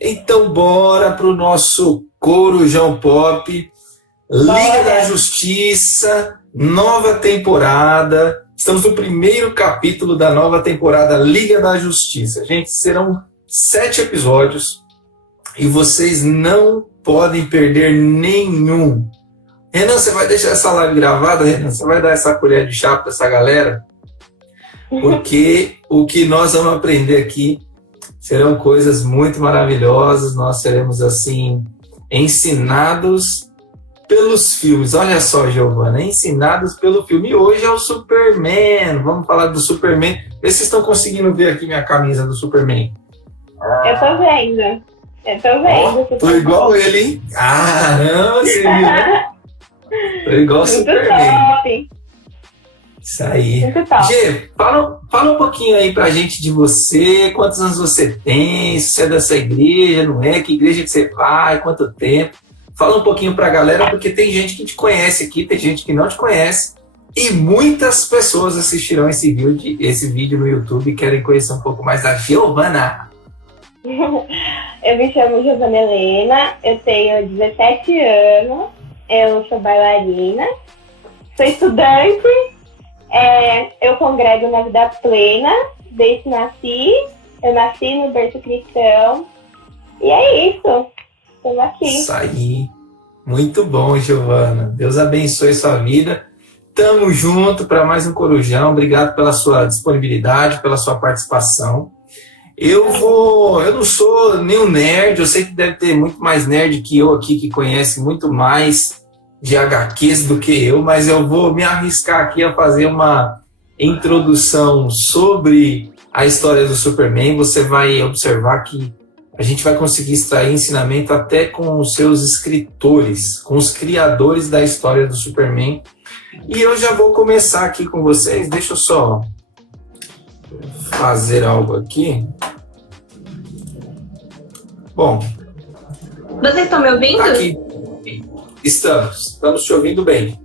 Então bora pro nosso Corujão Pop, Liga da Justiça, nova temporada. Estamos no primeiro capítulo da nova temporada Liga da Justiça. Gente, serão 7 episódios e vocês não podem perder nenhum. Renan, você vai deixar essa live gravada, Renan? Você vai dar essa colher de chá para essa galera? Porque o que nós vamos aprender aqui serão coisas muito maravilhosas. Nós seremos, assim, ensinados pelos filmes. Olha só, Giovana, ensinados pelo filme. E hoje é o Superman. Vamos falar do Superman. Vê se vocês estão conseguindo ver aqui minha camisa do Superman. Eu tô vendo. Oh, tô igual ele, hein? Caramba, você viu, né? Tô igual o Superman. Top. Isso aí. Gê, fala um pouquinho aí pra gente de você, quantos anos você tem, se você é dessa igreja, não é, que igreja que você vai, quanto tempo. Fala um pouquinho pra galera, porque tem gente que te conhece aqui, tem gente que não te conhece, e muitas pessoas assistirão esse vídeo no YouTube e querem conhecer um pouco mais da Giovana. Eu me chamo Giovana Helena, eu tenho 17 anos, eu sou bailarina, sou estudante. Eu congrego na Vida Plena, desde que nasci. Eu nasci no berço cristão. E é isso. Estamos aqui. Isso aí. Muito bom, Giovana. Deus abençoe sua vida. Tamo junto para mais um Corujão. Obrigado pela sua disponibilidade, pela sua participação. Eu não sou nenhum nerd. Eu sei que deve ter muito mais nerd que eu aqui, que conhece muito mais de HQs do que eu, mas eu vou me arriscar aqui a fazer uma introdução sobre a história do Superman. Você vai observar que a gente vai conseguir extrair ensinamento até com os seus escritores, com os criadores da história do Superman. E eu já vou começar aqui com vocês. Deixa eu só fazer algo aqui. Bom. Vocês estão me ouvindo? Aqui. Estamos te ouvindo bem.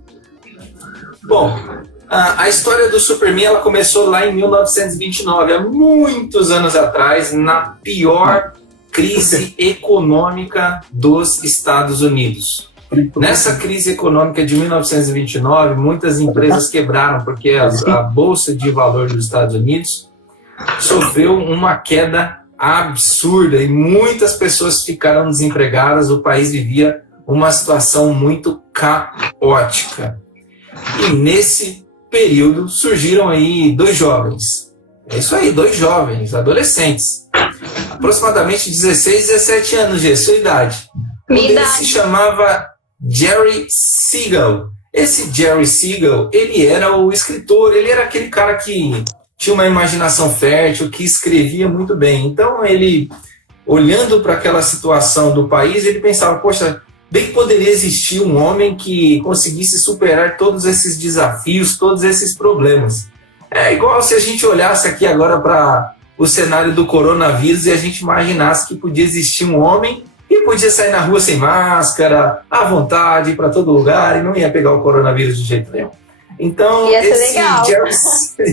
Bom, a história do Superman ela começou lá em 1929, há muitos anos atrás, na pior crise econômica dos Estados Unidos. Nessa crise econômica de 1929, muitas empresas quebraram, porque a Bolsa de Valores dos Estados Unidos sofreu uma queda absurda e muitas pessoas ficaram desempregadas, o país vivia uma situação muito caótica. E nesse período surgiram aí 2 jovens. É isso aí, 2 jovens, adolescentes. Aproximadamente 16, 17 anos de sua idade. Minha idade. Se chamava Jerry Siegel. Esse Jerry Siegel, ele era o escritor, ele era aquele cara que tinha uma imaginação fértil, que escrevia muito bem. Então ele, olhando para aquela situação do país, ele pensava, poxa, bem que poderia existir um homem que conseguisse superar todos esses desafios, todos esses problemas. É igual se a gente olhasse aqui agora para o cenário do coronavírus e a gente imaginasse que podia existir um homem que podia sair na rua sem máscara, à vontade, para todo lugar, e não ia pegar o coronavírus de jeito nenhum. Então, ia ser legal.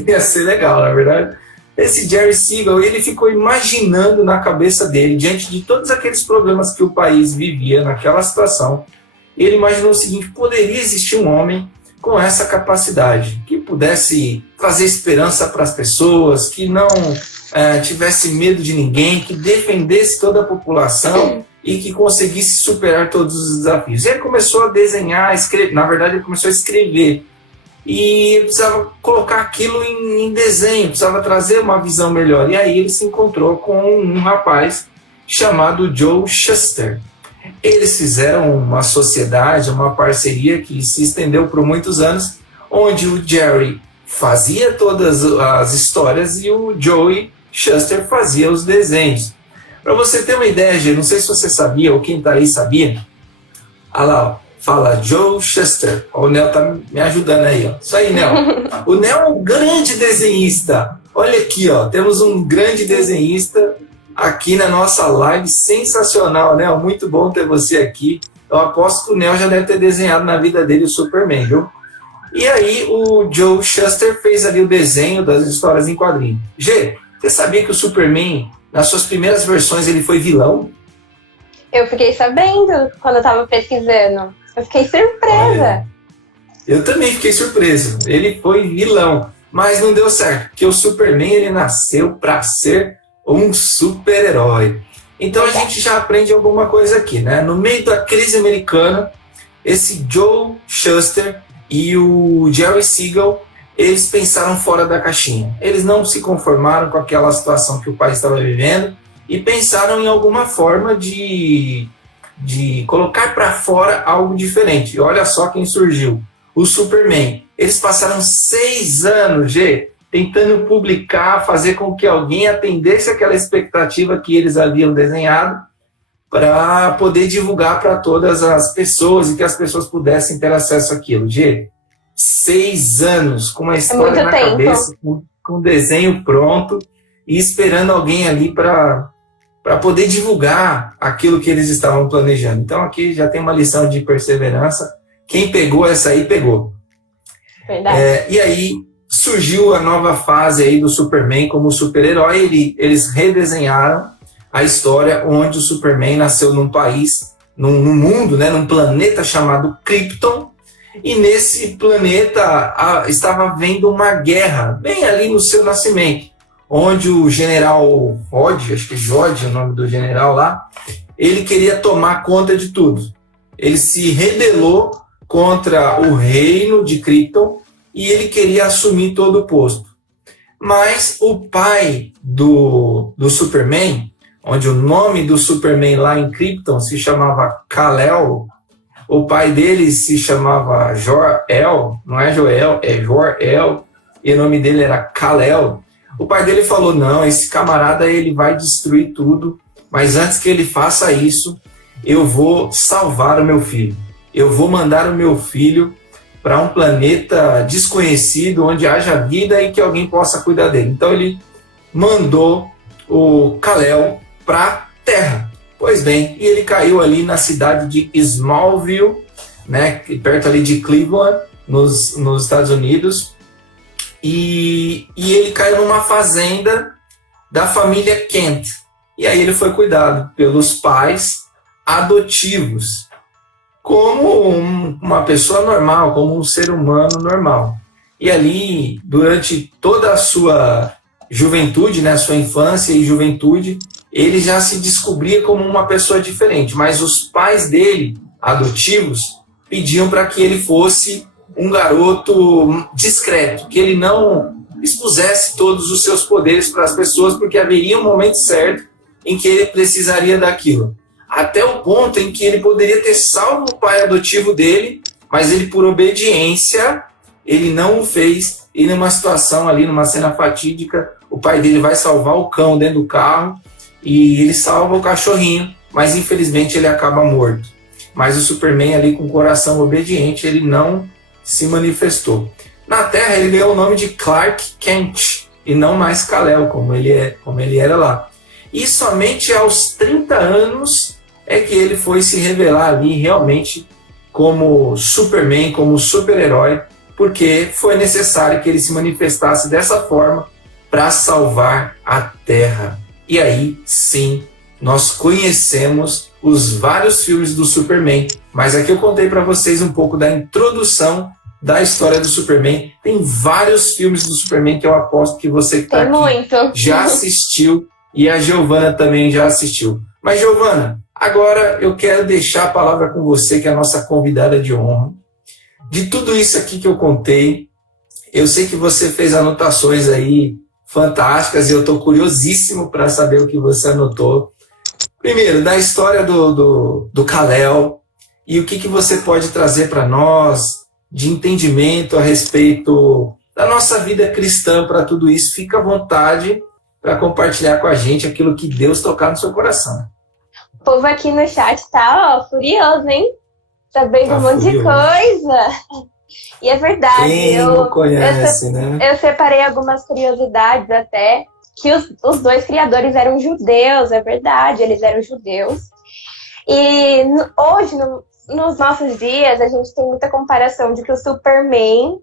Ia ser legal, na verdade. Esse Jerry Siegel, ele ficou imaginando na cabeça dele, diante de todos aqueles problemas que o país vivia naquela situação, ele imaginou o seguinte: poderia existir um homem com essa capacidade, que pudesse trazer esperança para as pessoas, que não tivesse medo de ninguém, que defendesse toda a população e que conseguisse superar todos os desafios. E ele começou a desenhar, escrever, na verdade ele começou a escrever, e precisava colocar aquilo em desenho, precisava trazer uma visão melhor. E aí ele se encontrou com um rapaz chamado Joe Shuster. Eles fizeram uma sociedade, uma parceria que se estendeu por muitos anos, onde o Jerry fazia todas as histórias e o Joe Shuster fazia os desenhos. Para você ter uma ideia, Gê, não sei se você sabia, ou quem está aí sabia, olha lá, ó. Fala Joe Shuster. O Nel tá me ajudando aí, ó. Isso aí, Nel. O Nel é um grande desenhista. Olha aqui, ó. Temos um grande desenhista aqui na nossa live. Sensacional, Nel. Muito bom ter você aqui. Eu aposto que o Nel já deve ter desenhado na vida dele o Superman, viu? E aí o Joe Shuster fez ali o desenho das histórias em quadrinho. Gê, você sabia que o Superman, nas suas primeiras versões, ele foi vilão? Eu fiquei sabendo quando eu tava pesquisando. Eu fiquei surpresa. Olha, eu também fiquei surpreso. Ele foi vilão, mas não deu certo, porque o Superman ele nasceu para ser um super-herói. Então a gente já aprende alguma coisa aqui, né? No meio da crise americana, esse Joe Shuster e o Jerry Siegel, eles pensaram fora da caixinha. Eles não se conformaram com aquela situação que o país estava vivendo e pensaram em alguma forma de colocar para fora algo diferente. E olha só quem surgiu, o Superman. Eles passaram 6 anos, tentando publicar, fazer com que alguém atendesse aquela expectativa que eles haviam desenhado para poder divulgar para todas as pessoas e que as pessoas pudessem ter acesso àquilo. 6 anos com uma história na cabeça, com o desenho pronto e esperando alguém ali para poder divulgar aquilo que eles estavam planejando. Então aqui já tem uma lição de perseverança. Quem pegou essa aí, pegou. Verdade. E aí surgiu a nova fase aí do Superman como super-herói. Eles redesenharam a história onde o Superman nasceu num país, num mundo, né, num planeta chamado Krypton. E nesse planeta estava havendo uma guerra, bem ali no seu nascimento, onde o general Rod, acho que é Jod o nome do general lá, ele queria tomar conta de tudo. Ele se rebelou contra o reino de Krypton e ele queria assumir todo o posto. Mas o pai do Superman, onde o nome do Superman lá em Krypton se chamava Kal-El, o pai dele se chamava Jor-El, não é Joel, é Jor-El, e o nome dele era Kal-El. O pai dele falou, não, esse camarada ele vai destruir tudo, mas antes que ele faça isso, eu vou salvar o meu filho. Eu vou mandar o meu filho para um planeta desconhecido, onde haja vida e que alguém possa cuidar dele. Então ele mandou o Kal-El para a Terra. Pois bem, e ele caiu ali na cidade de Smallville, né, perto ali de Cleveland, nos Estados Unidos, e ele caiu numa fazenda da família Kent. E aí ele foi cuidado pelos pais adotivos, como uma pessoa normal, como um ser humano normal. E ali, durante toda a sua juventude, né, sua infância e juventude, ele já se descobria como uma pessoa diferente, mas os pais dele, adotivos, pediam para que ele fosse um garoto discreto, que ele não expusesse todos os seus poderes para as pessoas, porque haveria um momento certo em que ele precisaria daquilo. Até o ponto em que ele poderia ter salvo o pai adotivo dele, mas ele, por obediência, ele não o fez, e numa situação ali, numa cena fatídica, o pai dele vai salvar o cão dentro do carro, e ele salva o cachorrinho, mas infelizmente ele acaba morto. Mas o Superman ali com o coração obediente, ele não se manifestou. Na Terra ele ganhou o nome de Clark Kent, e não mais Kal-El, como ele era lá. E somente aos 30 anos é que ele foi se revelar ali realmente como Superman, como super-herói, porque foi necessário que ele se manifestasse dessa forma para salvar a Terra. E aí, sim, nós conhecemos os vários filmes do Superman, mas aqui eu contei para vocês um pouco da introdução da história do Superman. Tem vários filmes do Superman que eu aposto que você que está aqui muito. Já assistiu e a Giovana também já assistiu. Mas, Giovana, agora eu quero deixar a palavra com você, que é a nossa convidada de honra. De tudo isso aqui que eu contei, eu sei que você fez anotações aí fantásticas e eu estou curiosíssimo para saber o que você anotou. Primeiro, da história do Kal-El e o que você pode trazer para nós de entendimento a respeito da nossa vida cristã para tudo isso. Fica à vontade para compartilhar com a gente aquilo que Deus tocar no seu coração. O povo aqui no chat tá, furioso, hein? Sabendo um monte de coisa. E é verdade. Quem não conhece, né? Eu separei algumas curiosidades até, que os dois criadores eram judeus, é verdade, eles eram judeus. E hoje, nos nossos dias, a gente tem muita comparação de que o Superman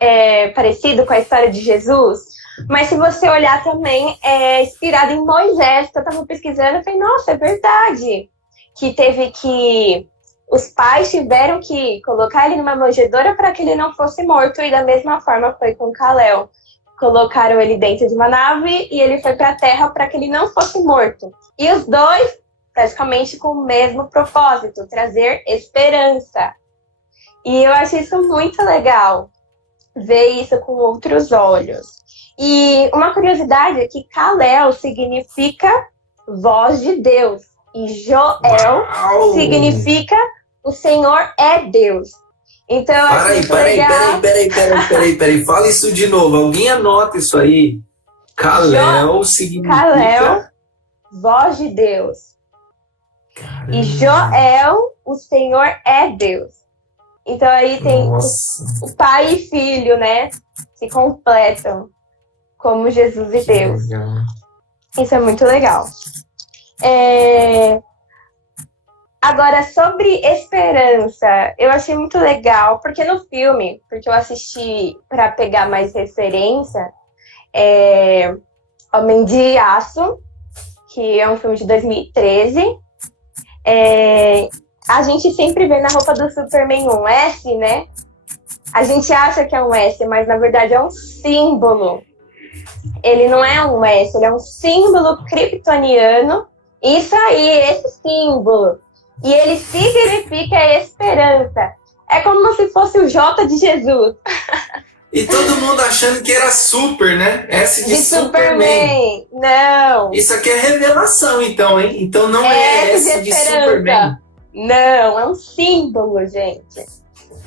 é parecido com a história de Jesus, mas se você olhar também, é inspirado em Moisés, que eu estava pesquisando, eu falei, nossa, é verdade. que teve que... Os pais tiveram que colocar ele numa manjedoura para que ele não fosse morto, e da mesma forma foi com Kal-El. Colocaram ele dentro de uma nave e ele foi para a Terra para que ele não fosse morto. E os dois, praticamente com o mesmo propósito, trazer esperança. E eu acho isso muito legal, ver isso com outros olhos. E uma curiosidade é que Kal-El significa voz de Deus. E Joel significa o Senhor é Deus. Então, eu acho muito legal. Peraí. Fala isso de novo. Alguém anota isso aí. Kal-El significa... Kal-El, voz de Deus. Caramba. E Joel, o Senhor é Deus. Então, aí tem o pai e filho, né? Se completam como Jesus e Deus. Isso é muito legal. Agora, sobre esperança, eu achei muito legal, porque no filme, porque eu assisti para pegar mais referência, Homem de Aço, que é um filme de 2013, a gente sempre vê na roupa do Superman um S, né? A gente acha que é um S, mas na verdade é um símbolo. Ele não é um S, ele é um símbolo kryptoniano. Isso aí, esse símbolo. E ele significa esperança. É como se fosse o J de Jesus. E todo mundo achando que era super, né? S de Superman. Não. Isso aqui é revelação, então, hein? Então não é S de Superman. Não, é um símbolo, gente.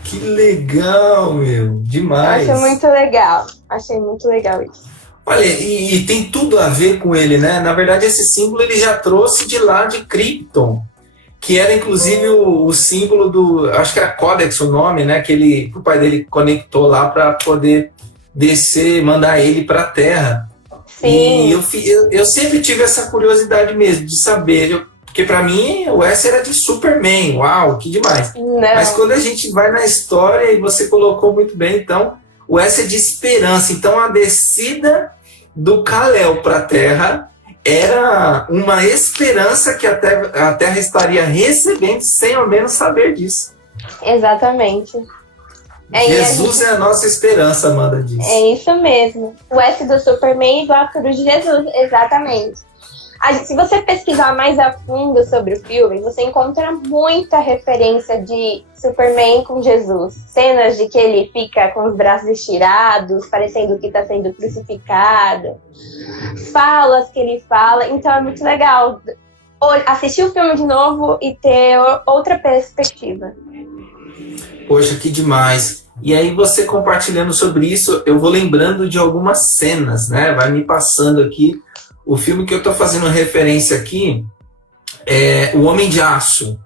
Que legal, meu. Demais. Eu acho muito legal. Achei muito legal isso. Olha, e tem tudo a ver com ele, né? Na verdade, esse símbolo ele já trouxe de lá de Krypton, que era inclusive o símbolo do... Acho que era Codex o nome, né? Que o pai dele conectou lá para poder descer, mandar ele para a Terra. Sim. E eu sempre tive essa curiosidade mesmo de saber... Porque para mim o S era de Superman, uau, que demais. Não. Mas quando a gente vai na história, e você colocou muito bem, então, o S é de esperança. Então a descida do Kal-El para a Terra era uma esperança que a Terra estaria recebendo sem ao menos saber disso. Exatamente. Jesus é a nossa esperança, Amanda diz. É isso mesmo. O S do Superman é igual a cruz de Jesus, exatamente. Se você pesquisar mais a fundo sobre o filme, você encontra muita referência de Superman com Jesus. Cenas de que ele fica com os braços estirados, parecendo que está sendo crucificado. Falas que ele fala. Então é muito legal assistir o filme de novo e ter outra perspectiva. Poxa, que demais. E aí você compartilhando sobre isso, eu vou lembrando de algumas cenas, né? Vai me passando aqui. O filme que eu estou fazendo referência aqui é O Homem de Aço.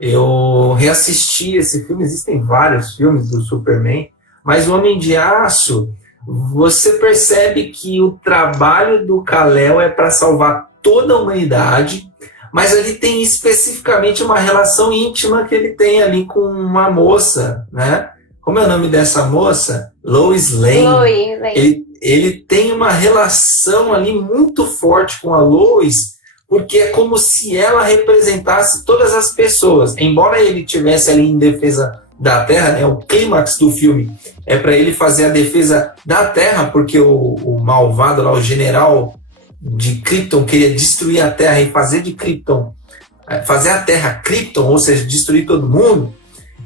Eu reassisti esse filme, existem vários filmes do Superman, mas O Homem de Aço, você percebe que o trabalho do Kal-El é para salvar toda a humanidade, mas ali tem especificamente uma relação íntima que ele tem ali com uma moça, né? Como é o nome dessa moça? Lois Lane. Ele tem uma relação ali muito forte com a Lois, porque é como se ela representasse todas as pessoas. Embora ele tivesse ali em defesa da Terra, né, o clímax do filme é para ele fazer a defesa da Terra, porque o malvado lá, o general de Krypton, queria destruir a Terra e fazer de Krypton, fazer a Terra Krypton, ou seja, destruir todo mundo.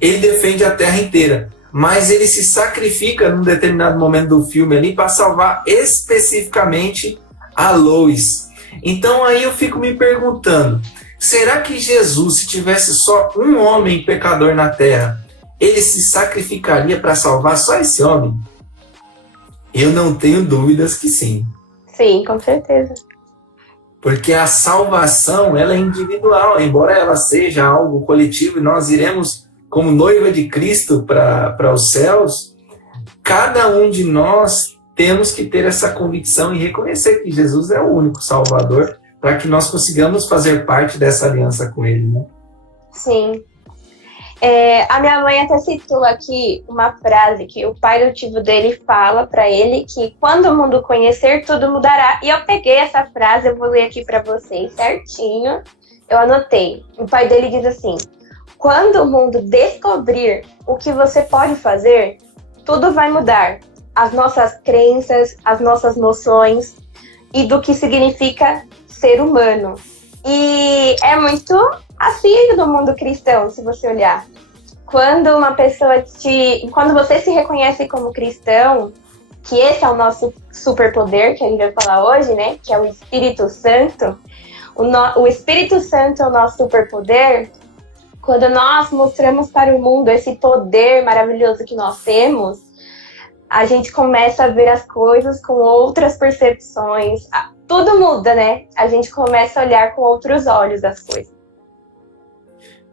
Ele defende a Terra inteira. Mas ele se sacrifica num determinado momento do filme ali para salvar especificamente a Lois. Então aí eu fico me perguntando, será que Jesus, se tivesse só um homem pecador na Terra, ele se sacrificaria para salvar só esse homem? Eu não tenho dúvidas que sim. Sim, com certeza. Porque a salvação, ela é individual, embora ela seja algo coletivo e nós iremos como noiva de Cristo para os céus, cada um de nós temos que ter essa convicção e reconhecer que Jesus é o único Salvador para que nós consigamos fazer parte dessa aliança com Ele, né? Sim. A minha mãe até citou aqui uma frase que o pai adotivo dele fala para ele, que quando o mundo conhecer, tudo mudará. E eu peguei essa frase, eu vou ler aqui para vocês certinho, Eu anotei. O pai dele diz assim: quando o mundo descobrir o que você pode fazer, tudo vai mudar. As nossas crenças, as nossas noções e do que significa ser humano. E é muito assim no mundo cristão, se você olhar. Quando quando você se reconhece como cristão, que esse é o nosso superpoder, que a gente vai falar hoje, né? Que é o Espírito Santo. O Espírito Santo é o nosso superpoder. Quando nós mostramos para o mundo esse poder maravilhoso que nós temos, a gente começa a ver as coisas com outras percepções. Tudo muda, né? A gente começa a olhar com outros olhos as coisas.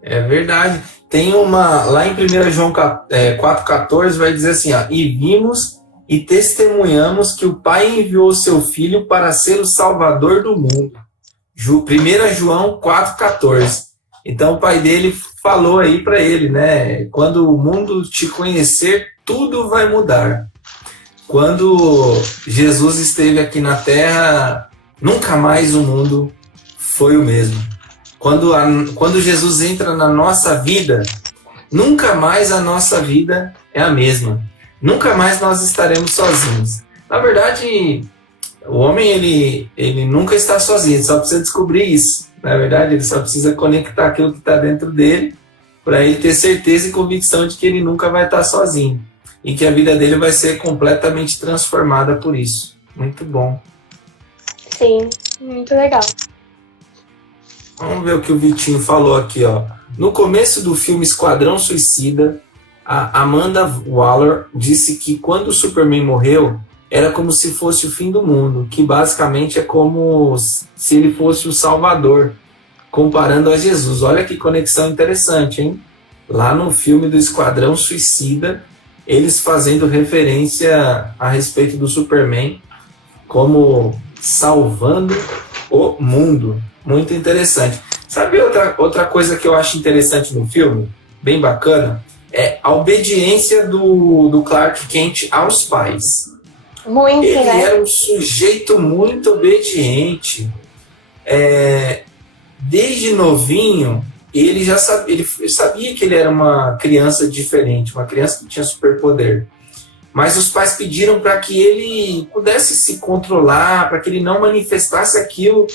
É verdade. Tem lá em 1 João 4,14 vai dizer assim, ó, e vimos e testemunhamos que o Pai enviou o seu Filho para ser o Salvador do mundo. 1 João 4,14. Então o pai dele falou aí para ele, né? Quando o mundo te conhecer, tudo vai mudar. Quando Jesus esteve aqui na Terra, nunca mais o mundo foi o mesmo. Quando Jesus entra na nossa vida, nunca mais a nossa vida é a mesma. Nunca mais nós estaremos sozinhos. Na verdade, o homem ele nunca está sozinho, ele só precisa descobrir isso. Na verdade, ele só precisa conectar aquilo que está dentro dele para ele ter certeza e convicção de que ele nunca vai estar sozinho e que a vida dele vai ser completamente transformada por isso. Muito bom. Sim, muito legal. Vamos ver o que o Vitinho falou aqui, ó. No começo do filme Esquadrão Suicida, a Amanda Waller disse que quando o Superman morreu, era como se fosse o fim do mundo, que basicamente é como se ele fosse o Salvador, comparando a Jesus. Olha que conexão interessante, hein? Lá no filme do Esquadrão Suicida, eles fazendo referência a respeito do Superman como salvando o mundo. Muito interessante. Sabe outra coisa que eu acho interessante no filme? Bem bacana? É a obediência do Clark Kent aos pais. Muito, ele né? era um sujeito muito obediente. Desde novinho, ele sabia que ele era uma criança diferente, uma criança que tinha superpoder. Mas os pais pediram para que ele pudesse se controlar, para que ele não manifestasse aquilo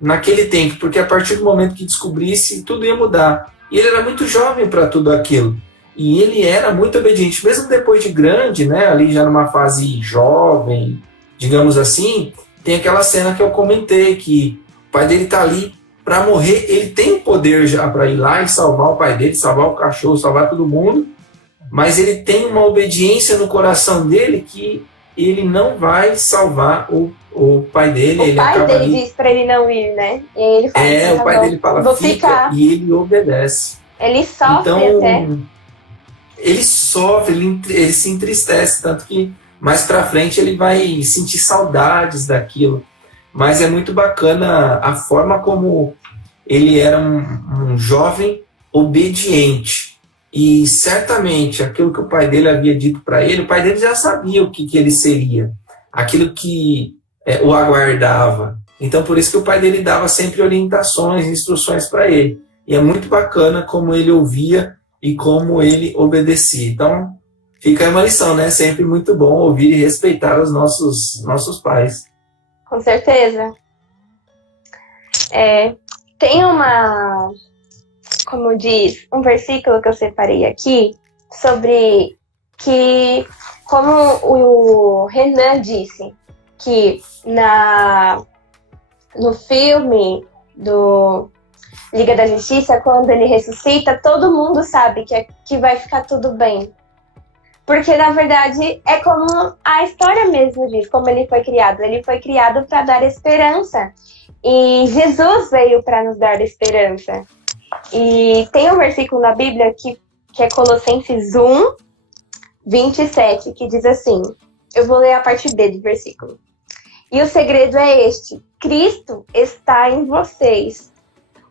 naquele tempo, porque a partir do momento que descobrisse, tudo ia mudar. E ele era muito jovem para tudo aquilo. E ele era muito obediente, mesmo depois de grande, né, ali já numa fase jovem, digamos assim, tem aquela cena que eu comentei, que o pai dele tá ali para morrer, ele tem o poder já para ir lá e salvar o pai dele, salvar o cachorro, salvar todo mundo, mas ele tem uma obediência no coração dele que ele não vai salvar o pai dele. O pai dele diz para ele não ir, né? E aí ele fala, o pai dele fala, vou fica, ficar. E ele obedece. Ele sofre então, até. Ele sofre, ele se entristece, tanto que mais pra frente ele vai sentir saudades daquilo. Mas é muito bacana a forma como ele era um jovem obediente. E certamente aquilo que o pai dele havia dito para ele, o pai dele já sabia o que ele seria, aquilo que o aguardava. Então por isso que o pai dele dava sempre orientações, instruções para ele. E é muito bacana como ele ouvia e como ele obedecia. Então, fica aí uma lição, né? Sempre muito bom ouvir e respeitar os nossos pais. Com certeza. Tem como diz, um versículo que eu separei aqui, sobre que, como o Renan disse, que no filme do Liga da Justiça, quando ele ressuscita, todo mundo sabe que vai ficar tudo bem. Porque, na verdade, é como a história mesmo diz, como ele foi criado. Ele foi criado para dar esperança. E Jesus veio para nos dar esperança. E tem um versículo na Bíblia que é Colossenses 1, 27, que diz assim, eu vou ler a parte B do versículo. E o segredo é este, Cristo está em vocês,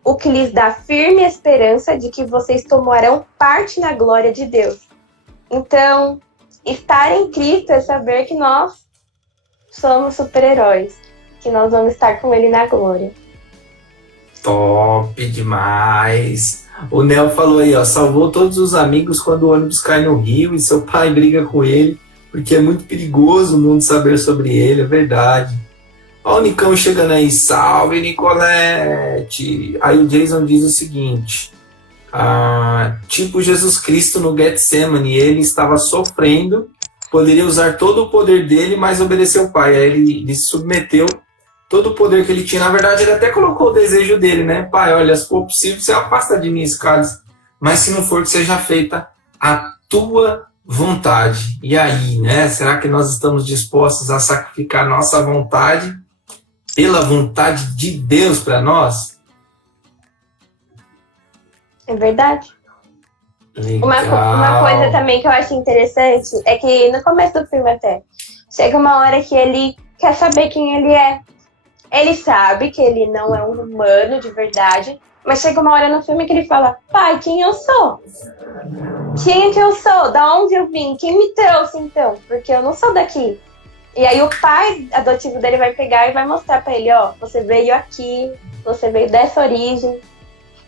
o que lhes dá firme esperança de que vocês tomarão parte na glória de Deus. Então, estar em Cristo é saber que nós somos super-heróis, que nós vamos estar com Ele na glória. Top demais. O Nel falou aí, ó, salvou todos os amigos quando o ônibus cai no rio e seu pai briga com ele, porque é muito perigoso o mundo saber sobre ele, é verdade. Ó, o Nicão chegando aí, salve Nicolete. Aí o Jason diz o seguinte, tipo Jesus Cristo no Getsemane, ele estava sofrendo, poderia usar todo o poder dele, mas obedeceu o pai. Aí ele se submeteu todo o poder que ele tinha. Na verdade, ele até colocou o desejo dele, né? Pai, olha, se for possível, você afasta de mim esse cálice. Mas se não for, que seja feita a tua vontade. E aí, né? Será que nós estamos dispostos a sacrificar nossa vontade pela vontade de Deus para nós? É verdade. Legal. Uma coisa também que eu acho interessante é que no começo do filme até, chega uma hora que ele quer saber quem ele é. Ele sabe que ele não é um humano de verdade, mas chega uma hora no filme que ele fala, pai, quem eu sou? Quem é que eu sou? Da onde eu vim? Quem me trouxe então? Porque eu não sou daqui. E aí o pai adotivo dele vai pegar e vai mostrar pra ele, ó, você veio aqui, você veio dessa origem.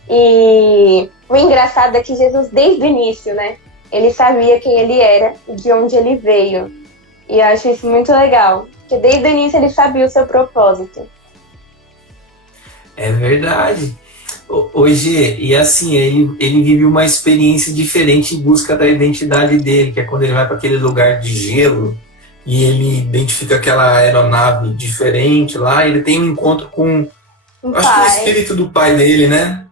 E o engraçado é que Jesus, desde o início, né, ele sabia quem ele era e de onde ele veio. E eu acho isso muito legal, porque desde o início ele sabia o seu propósito. É verdade. Hoje, e assim, ele vive uma experiência diferente em busca da identidade dele, que é quando ele vai para aquele lugar de gelo e ele identifica aquela aeronave diferente lá, ele tem um encontro com, acho que o espírito do pai dele, né?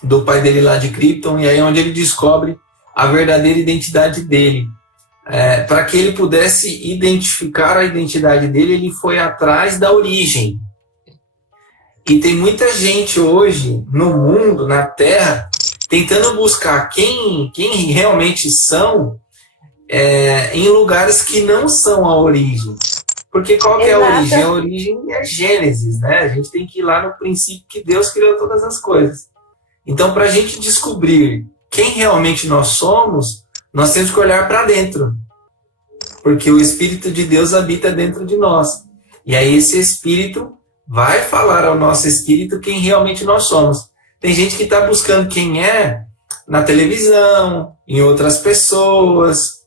Do pai dele lá de Krypton, e aí é onde ele descobre a verdadeira identidade dele. Para que ele pudesse identificar a identidade dele, ele foi atrás da origem. E tem muita gente hoje no mundo, na Terra, tentando buscar quem realmente são em lugares que não são a origem. Porque qual que é a origem? A origem é Gênesis, né? A gente tem que ir lá no princípio que Deus criou todas as coisas. Então, para a gente descobrir quem realmente nós somos, nós temos que olhar para dentro. Porque o Espírito de Deus habita dentro de nós. E aí esse Espírito vai falar ao nosso espírito quem realmente nós somos. Tem gente que está buscando quem é na televisão, em outras pessoas,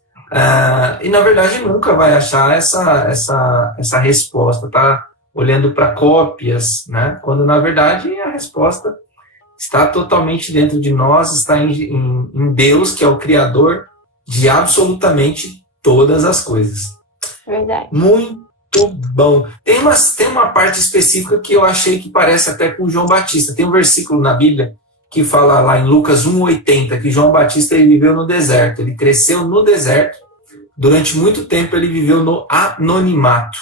e na verdade nunca vai achar essa resposta. Está olhando para cópias, né? Quando na verdade a resposta está totalmente dentro de nós, está em Deus, que é o Criador de absolutamente todas as coisas. Verdade. Muito bom. Tem uma parte específica que eu achei que parece até com João Batista. Tem um versículo na Bíblia que fala lá em Lucas 1,80 que João Batista ele viveu no deserto. Ele cresceu no deserto. Durante muito tempo ele viveu no anonimato.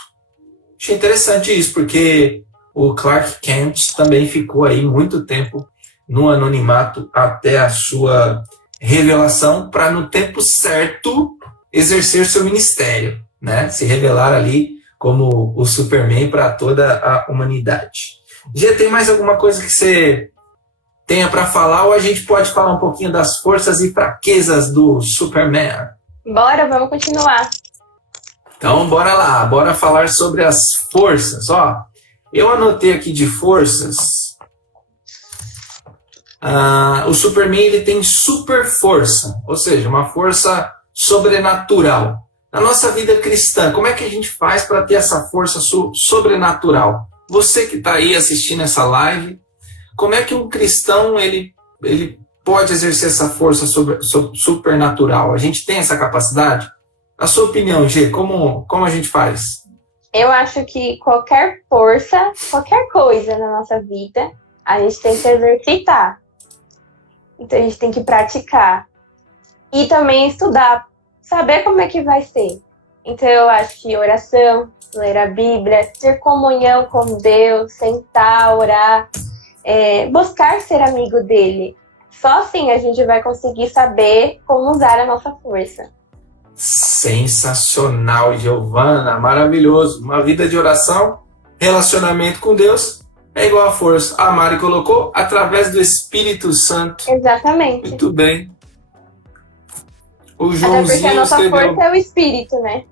Achei interessante isso, porque o Clark Kent também ficou aí muito tempo no anonimato até a sua revelação para no tempo certo exercer seu ministério, né? Se revelar ali como o Superman para toda a humanidade. Gê, tem mais alguma coisa que você tenha para falar ou a gente pode falar um pouquinho das forças e fraquezas do Superman? Bora, vamos continuar. Então, bora lá, bora falar sobre as forças. Ó, eu anotei aqui de forças. O Superman ele tem super força, ou seja, uma força sobrenatural. Na nossa vida cristã, como é que a gente faz para ter essa força sobrenatural? Você que está aí assistindo essa live, como é que um cristão ele pode exercer essa força supernatural? A gente tem essa capacidade? A sua opinião, Gê, como a gente faz? Eu acho que qualquer força, qualquer coisa na nossa vida, a gente tem que exercitar. Então a gente tem que praticar. E também estudar, saber como é que vai ser. Então eu acho que oração, ler a Bíblia, ter comunhão com Deus, sentar, orar, buscar ser amigo dele. Só assim a gente vai conseguir saber como usar a nossa força. Sensacional, Giovana, maravilhoso. Uma vida de oração, relacionamento com Deus é igual a força. A Mari colocou através do Espírito Santo. Exatamente. Muito bem. O Até Joãozinho porque a nossa escreveu... força é o Espírito, né?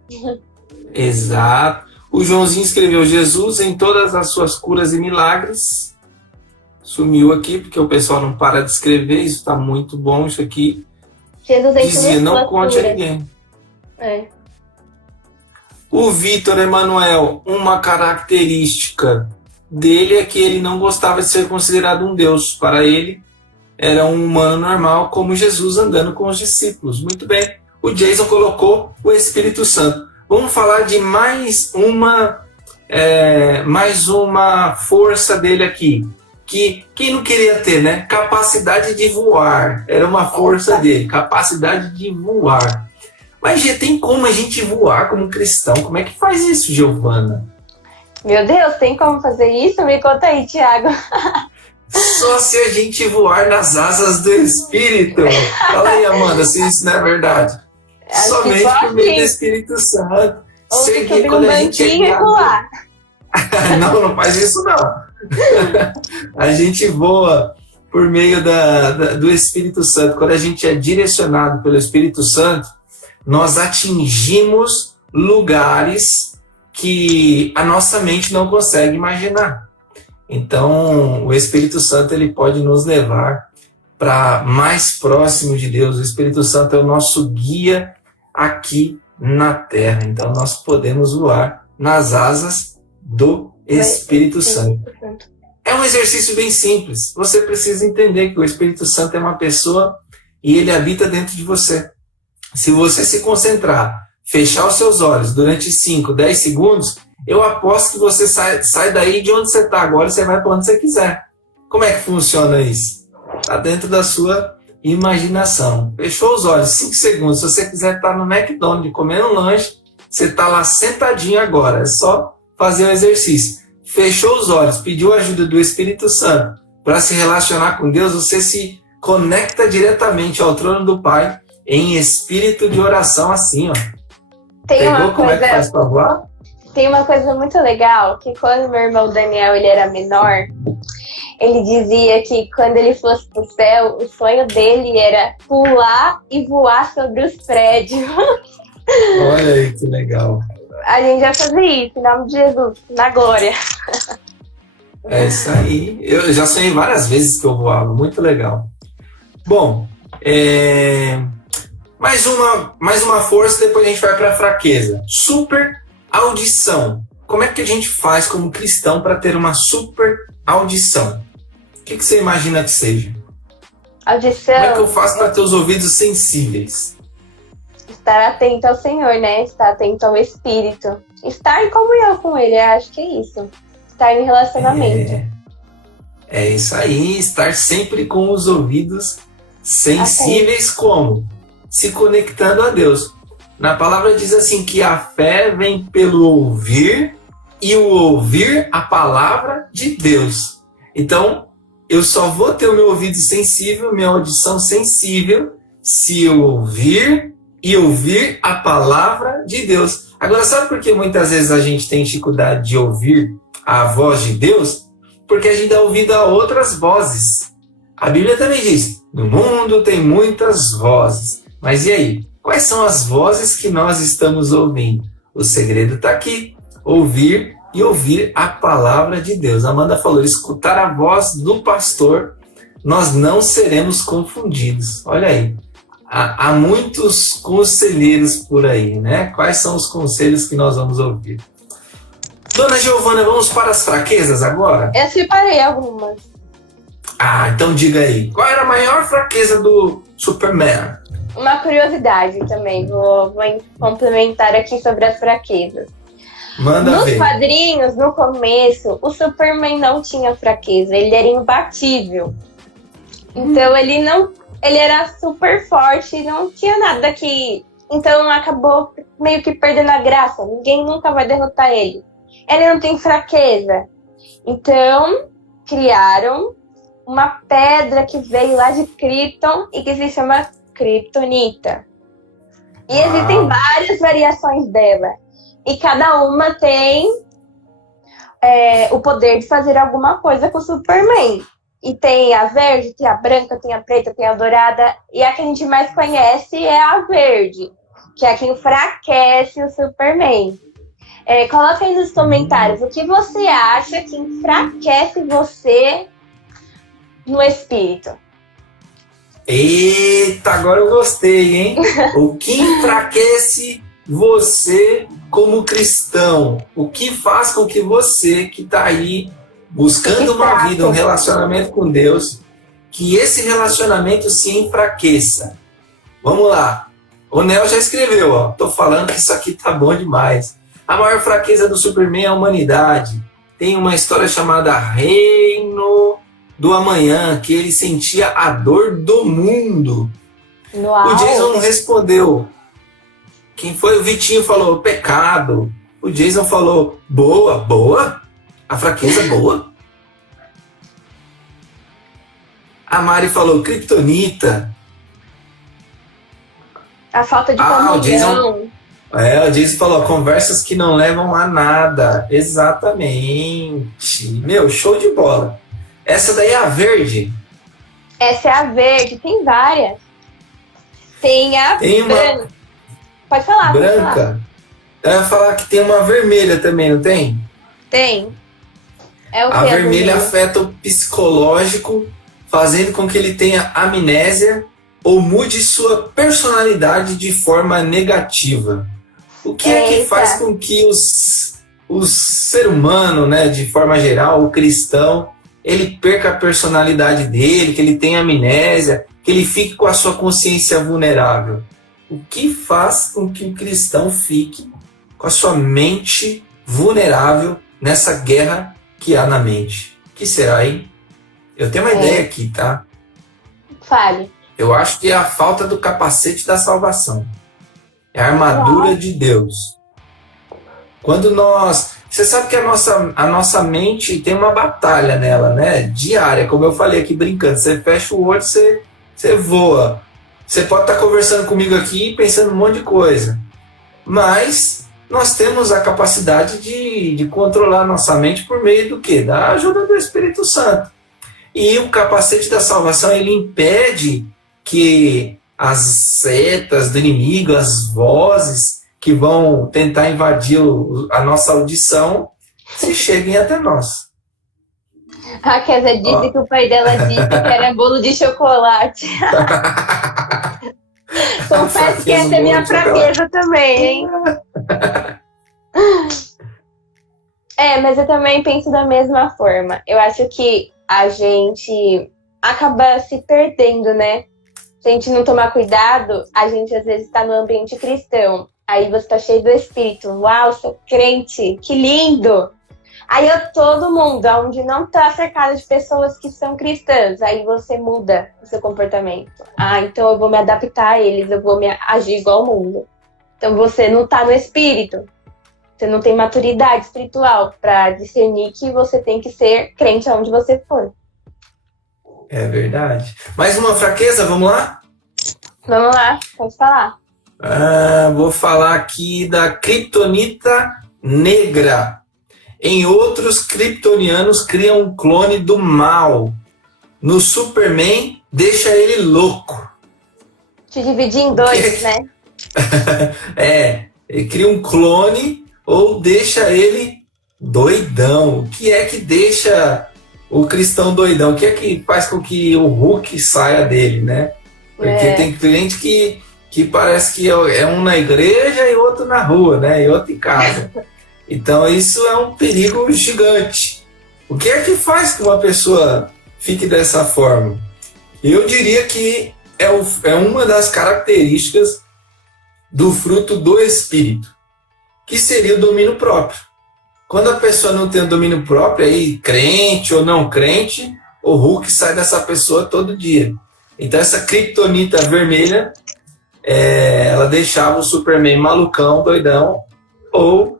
Exato. O Joãozinho escreveu: Jesus em todas as suas curas e milagres Sumiu aqui, porque o pessoal não para de escrever, isso está muito bom, isso aqui. Jesus Dizia, não conte a ninguém. É. O Vitor Emanuel, uma característica dele é que ele não gostava de ser considerado um Deus. Para ele, era um humano normal, como Jesus andando com os discípulos. Muito bem. O Jason colocou o Espírito Santo. Vamos falar de mais uma força dele aqui. Que quem não queria ter, né? Capacidade de voar. Era uma força dele, capacidade de voar. Mas já tem como a gente voar como cristão? Como é que faz isso, Giovana? Meu Deus, tem como fazer isso? Me conta aí, Thiago. Só se a gente voar nas asas do Espírito. Fala aí, Amanda, se isso não é verdade. Somente por meio do Espírito Santo. Ou se Seguir subir quando um a gente banquinho e voar. Não faz isso não. A gente voa por meio do Espírito Santo. Quando a gente é direcionado pelo Espírito Santo, nós atingimos lugares que a nossa mente não consegue imaginar. Então, o Espírito Santo ele pode nos levar para mais próximo de Deus. O Espírito Santo é o nosso guia aqui na Terra. Então, nós podemos voar nas asas do Espírito Santo. É um exercício bem simples. Você precisa entender que o Espírito Santo é uma pessoa e ele habita dentro de você. Se você se concentrar, fechar os seus olhos durante 5, 10 segundos, eu aposto que você sai daí de onde você está agora e você vai para onde você quiser. Como é que funciona isso? Está dentro da sua imaginação. Fechou os olhos, 5 segundos. Se você quiser estar no McDonald's comendo um lanche, você está lá sentadinho agora. É só fazer o exercício. Fechou os olhos, pediu a ajuda do Espírito Santo para se relacionar com Deus, você se conecta diretamente ao trono do Pai em espírito de oração assim, ó. Pegou como é que faz para voar? Tem uma coisa muito legal, que quando meu irmão Daniel ele era menor, ele dizia que quando ele fosse pro céu, o sonho dele era pular e voar sobre os prédios. Olha aí que legal. A gente vai fazer isso, em nome de Jesus, na glória. É isso aí. Eu já sonhei várias vezes que eu voava, muito legal. Bom, mais uma força, depois a gente vai para a fraqueza. Super audição. Como é que a gente faz como cristão para ter uma super audição? O que você imagina que seja? Audição. Como é que eu faço para ter os ouvidos sensíveis? Estar atento ao Senhor, né? Estar atento ao Espírito. Estar em comunhão com Ele, eu acho que é isso. Estar em relacionamento. É isso aí, estar sempre com os ouvidos sensíveis, como? Se conectando a Deus. Na palavra diz assim que a fé vem pelo ouvir e o ouvir a palavra de Deus. Então, eu só vou ter o meu ouvido sensível, minha audição sensível, se eu ouvir e ouvir a palavra de Deus. Agora, sabe por que muitas vezes a gente tem dificuldade de ouvir a voz de Deus? Porque a gente dá ouvido a outras vozes. A Bíblia também diz, no mundo tem muitas vozes. Mas e aí? Quais são as vozes que nós estamos ouvindo? O segredo está aqui. Ouvir e ouvir a palavra de Deus. A Amanda falou, escutar a voz do pastor, nós não seremos confundidos. Olha aí. Há muitos conselheiros por aí, né? Quais são os conselhos que nós vamos ouvir? Dona Giovana, vamos para as fraquezas agora? Eu separei algumas. Então diga aí. Qual era a maior fraqueza do Superman? Uma curiosidade também, vou complementar aqui sobre as fraquezas. Manda ver. Nos quadrinhos, no começo, o Superman não tinha fraqueza, ele era imbatível. Então ele era super forte, não tinha nada que... Então acabou meio que perdendo a graça, ninguém nunca vai derrotar ele. Ele não tem fraqueza. Então criaram uma pedra que veio lá de Krypton e que se chama Kryptonita. E existem várias variações dela. E cada uma tem o poder de fazer alguma coisa com o Superman. E tem a verde, tem a branca, tem a preta, tem a dourada. E a que a gente mais conhece é a verde, que é a que enfraquece o Superman. Coloca aí nos comentários o que você acha que enfraquece você no espírito? Eita, agora eu gostei, hein? O que enfraquece você como cristão? O que faz com que você que está aí buscando uma vida, um relacionamento com Deus, que esse relacionamento se enfraqueça? Vamos lá. O Nel já escreveu, ó. Tô falando que isso aqui tá bom demais. A maior fraqueza do Superman é a humanidade. Tem uma história chamada Reino do Amanhã, que ele sentia a dor do mundo. Uau. O Jason respondeu. Quem foi? O Vitinho falou pecado. O Jason falou boa, boa. A fraqueza boa. A Mari falou kryptonita. A falta de comunhão. O Jason falou conversas que não levam a nada. Exatamente. Meu, show de bola. Essa daí é a verde. Essa é a verde, tem várias. Tem a branca. Pode falar, branca. Pode falar. Eu ia falar que tem uma vermelha também, não tem? Tem. É o a vermelha afeta o psicológico, fazendo com que ele tenha amnésia ou mude sua personalidade de forma negativa. O que é que faz com que o ser humano, né, de forma geral, o cristão, ele perca a personalidade dele, que ele tenha amnésia, que ele fique com a sua consciência vulnerável? O que faz com que o cristão fique com a sua mente vulnerável nessa guerra que há na mente? O que será, hein? Eu tenho uma ideia aqui, tá? Fale. Eu acho que é a falta do capacete da salvação. É a armadura de Deus. Quando nós... Você sabe que a nossa mente tem uma batalha nela, né? Diária, como eu falei aqui brincando. Você fecha o olho, você voa. Você pode estar conversando comigo aqui pensando um monte de coisa. Mas nós temos a capacidade de controlar nossa mente por meio do quê? Da ajuda do Espírito Santo. E o capacete da salvação, ele impede que as setas do inimigo, as vozes que vão tentar invadir a nossa audição, se cheguem até nós. A Kézia disse que o pai dela disse que era bolo de chocolate. Confesso que essa é minha fraqueza também, hein? Mas eu também penso da mesma forma. Eu acho que a gente acaba se perdendo, né? Se a gente não tomar cuidado, a gente às vezes está no ambiente cristão. Aí você tá cheio do Espírito. Uau, sou crente, que lindo! Aí todo mundo, onde não tá cercado de pessoas que são cristãs, aí você muda o seu comportamento. Então eu vou me adaptar a eles, eu vou me agir igual ao mundo. Então você não tá no Espírito. Você não tem maturidade espiritual para discernir que você tem que ser crente aonde você for. É verdade. Mais uma fraqueza, vamos lá? Vamos lá, pode falar. Vou falar aqui da kryptonita negra. Em outros, kryptonianos criam um clone do mal. No Superman, deixa ele louco. Te dividir em dois, né? Ele cria um clone ou deixa ele doidão. O que é que deixa o cristão doidão? O que é que faz com que o Hulk saia dele, né? Porque tem cliente que parece que é um na igreja e outro na rua, né? E outro em casa. Então isso é um perigo gigante. O que é que faz que uma pessoa fique dessa forma? Eu diria que é uma das características do fruto do Espírito, que seria o domínio próprio. Quando a pessoa não tem o domínio próprio, aí crente ou não crente, o Hulk sai dessa pessoa todo dia. Então essa kryptonita vermelha, ela deixava o Superman malucão, doidão, ou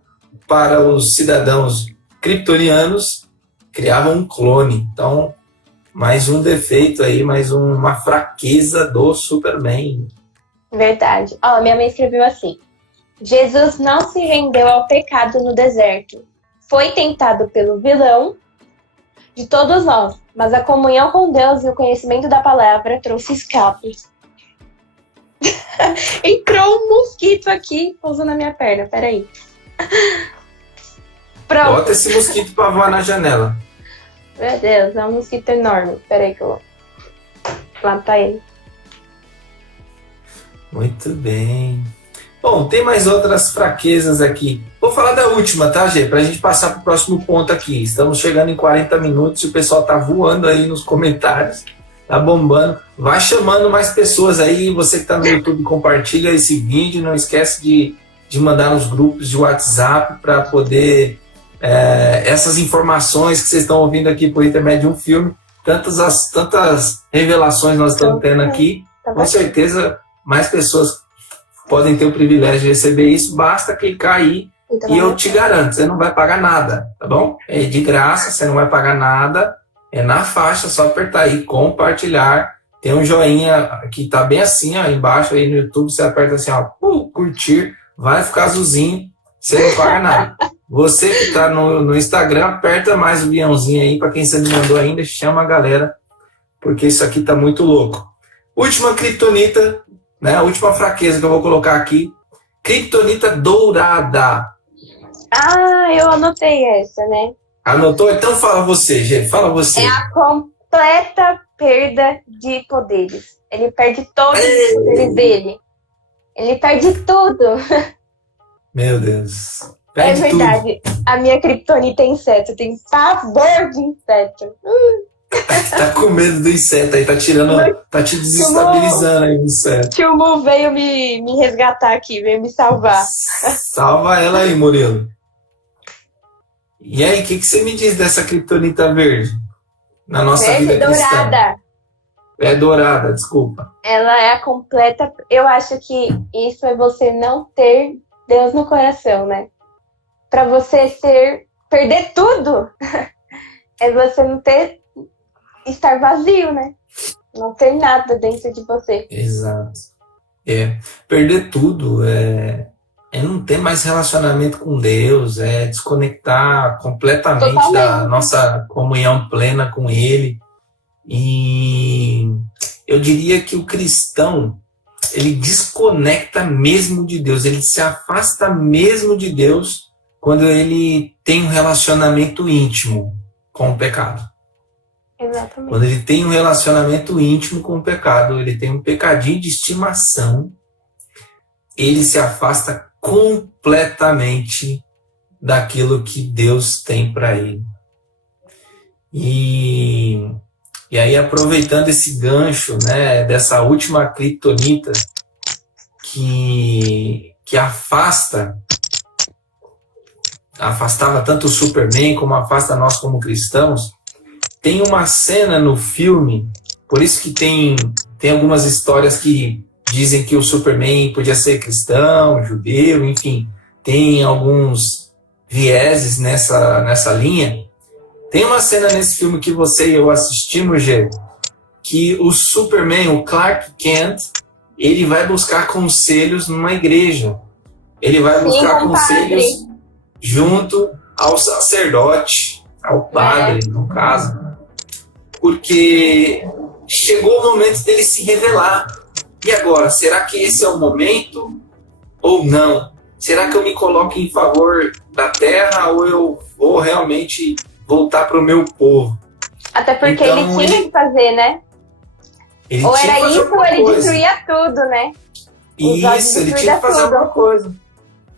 para os cidadãos kryptonianos, criavam um clone. Então, mais um defeito aí, mais uma fraqueza do Superman. Verdade. Minha mãe escreveu assim: Jesus não se rendeu ao pecado no deserto. Foi tentado pelo vilão de todos nós, mas a comunhão com Deus e o conhecimento da palavra trouxe escape. Entrou um mosquito aqui, pousou na minha perna, peraí. Pronto. Bota esse mosquito pra voar na janela. Meu Deus, é um mosquito enorme. Peraí que eu vou matar ele. Muito bem. Bom, tem mais outras fraquezas aqui. Vou falar da última, tá, Gê? Pra gente passar pro próximo ponto aqui. Estamos chegando em 40 minutos e o pessoal tá voando aí nos comentários. Tá bombando. Vai chamando mais pessoas aí. Você que tá no YouTube, compartilha esse vídeo. Não esquece de mandar nos grupos de WhatsApp para poder... essas informações que vocês estão ouvindo aqui por intermédio de um filme. Tantas revelações nós estamos tendo aqui. Com certeza, mais pessoas podem ter o privilégio de receber isso, basta clicar aí e eu te garanto, você não vai pagar nada, tá bom? É de graça, você não vai pagar nada, é na faixa, só apertar aí, compartilhar, tem um joinha que tá bem assim, ó, embaixo aí no YouTube, você aperta assim, ó, curtir, vai ficar azulzinho, você não paga nada. Você que tá no Instagram, aperta mais o guiãozinho aí, para quem você não mandou ainda, chama a galera, porque isso aqui tá muito louco. Última criptonita, né? A última fraqueza que eu vou colocar aqui. Criptonita dourada. Ah, eu anotei essa, né? Anotou? Então fala você, Gê. Fala você. É a completa perda de poderes. Ele perde todos os poderes dele. Ele perde tudo. Meu Deus. É Perde verdade. tudo. A minha criptonita é inseto. Tem pavor de inseto. Tá com medo do inseto aí, tá te desestabilizando aí o inseto. Tio Mu veio me resgatar aqui, veio me salvar. Salva ela aí, Murilo. E aí, o que você me diz dessa criptonita verde? Na nossa vida cristã. Dourada. É dourada, desculpa. Ela é a completa. Eu acho que isso é você não ter Deus no coração, né? Pra você perder tudo. É você não estar vazio, né? Não ter nada dentro de você. Exato. Perder tudo é não ter mais relacionamento com Deus, é desconectar completamente Totalmente. Da nossa comunhão plena com Ele. E eu diria que o cristão, ele desconecta mesmo de Deus, ele se afasta mesmo de Deus quando ele tem um relacionamento íntimo com o pecado. Exatamente. Quando ele tem um relacionamento íntimo com o pecado, ele tem um pecadinho de estimação, ele se afasta completamente daquilo que Deus tem para ele. E aí, aproveitando esse gancho, né, dessa última criptonita que afastava tanto o Superman como afasta nós como cristãos, tem uma cena no filme, por isso que tem algumas histórias que dizem que o Superman podia ser cristão, judeu, enfim, tem alguns vieses nessa linha. Tem uma cena nesse filme que você e eu assistimos, Gê, que o Superman, o Clark Kent, ele vai buscar conselhos numa igreja. Ele vai buscar conselhos junto ao sacerdote, ao padre, no caso. Porque chegou o momento dele se revelar. E agora, será que esse é o momento ou não? Será que eu me coloco em favor da terra ou eu vou realmente voltar para o meu povo? Até porque Então, ele tinha que fazer, né? Ou era isso ou ele destruía tudo, né? Isso, ele tinha que fazer alguma coisa.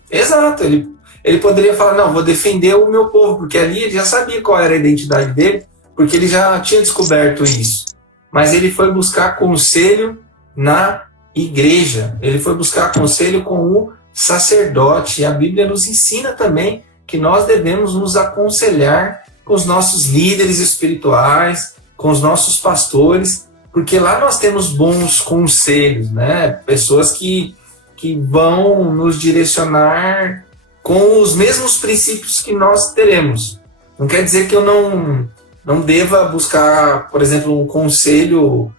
Exato, ele poderia falar, não, vou defender o meu povo, porque ali ele já sabia qual era a identidade dele, porque ele já tinha descoberto isso. Mas ele foi buscar conselho na igreja, ele foi buscar conselho com o sacerdote, e a Bíblia nos ensina também que nós devemos nos aconselhar com os nossos líderes espirituais, com os nossos pastores, porque lá nós temos bons conselhos, né? Pessoas que vão nos direcionar com os mesmos princípios que nós teremos. Não quer dizer que eu não deva buscar, por exemplo, um conselho